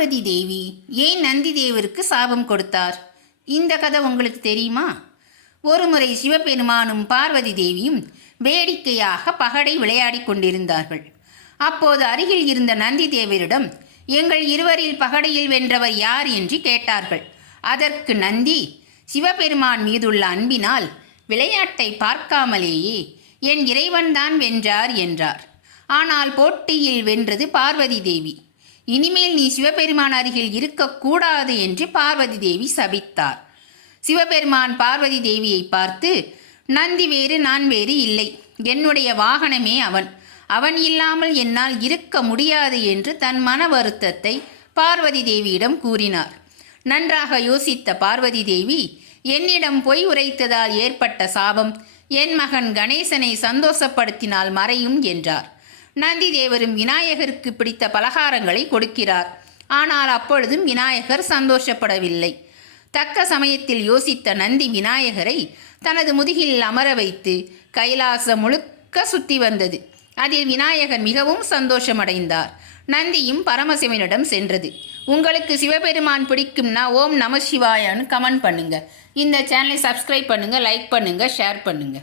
பார்வதி தேவி ஏன் நந்தி தேவருக்கு சாபம் கொடுத்தார்? இந்த கதை உங்களுக்கு தெரியுமா? ஒருமுறை சிவபெருமானும் பார்வதி தேவியும் வேடிக்கையாக பகடை விளையாடி கொண்டிருந்தார்கள். அப்போது அருகில் இருந்த நந்தி தேவரிடம் எங்கள் இருவரில் பகடையில் வென்றவர் யார் என்று கேட்டார்கள். அதற்கு நந்தி, சிவபெருமான் மீதுள்ள அன்பினால் விளையாட்டை பார்க்காமலேயே என் இறைவன்தான் வென்றார் என்றார். ஆனால் போட்டியில் வென்றது பார்வதி தேவி. இனிமேல் நீ சிவபெருமான் அருகில் இருக்கக்கூடாது என்று பார்வதி தேவி சபித்தார். சிவபெருமான் பார்வதி தேவியை பார்த்து, நந்தி வேறு நான் வேறு இல்லை, என்னுடைய வாகனமே அவன், அவன் இல்லாமல் என்னால் இருக்க முடியாது என்று தன் மன வருத்தத்தை பார்வதி தேவியிடம் கூறினார். நன்றாக யோசித்த பார்வதி தேவி, என்னிடம் பொய் உரைத்ததால் ஏற்பட்ட சாபம் என் மகன் கணேசனை சந்தோஷப்படுத்தினால் மறையும் என்றார். நந்தி தேவரும் விநாயகருக்கு பிடித்த பலகாரங்களை கொடுக்கிறார். ஆனால் அப்பொழுதும் விநாயகர் சந்தோஷப்படவில்லை. தக்க சமயத்தில் யோசித்த நந்தி விநாயகரை தனது முதுகில் அமர வைத்து கைலாசம் முழுக்க சுற்றி வந்தது. அதில் விநாயகர் மிகவும் சந்தோஷமடைந்தார். நந்தியும் பரமசிவனிடம் சென்றது. உங்களுக்கு சிவபெருமான் பிடிக்கும்னா ஓம் நம சிவாயான்னு கமெண்ட் பண்ணுங்க. இந்த சேனலை சப்ஸ்கிரைப் பண்ணுங்க, லைக் பண்ணுங்க, ஷேர் பண்ணுங்க.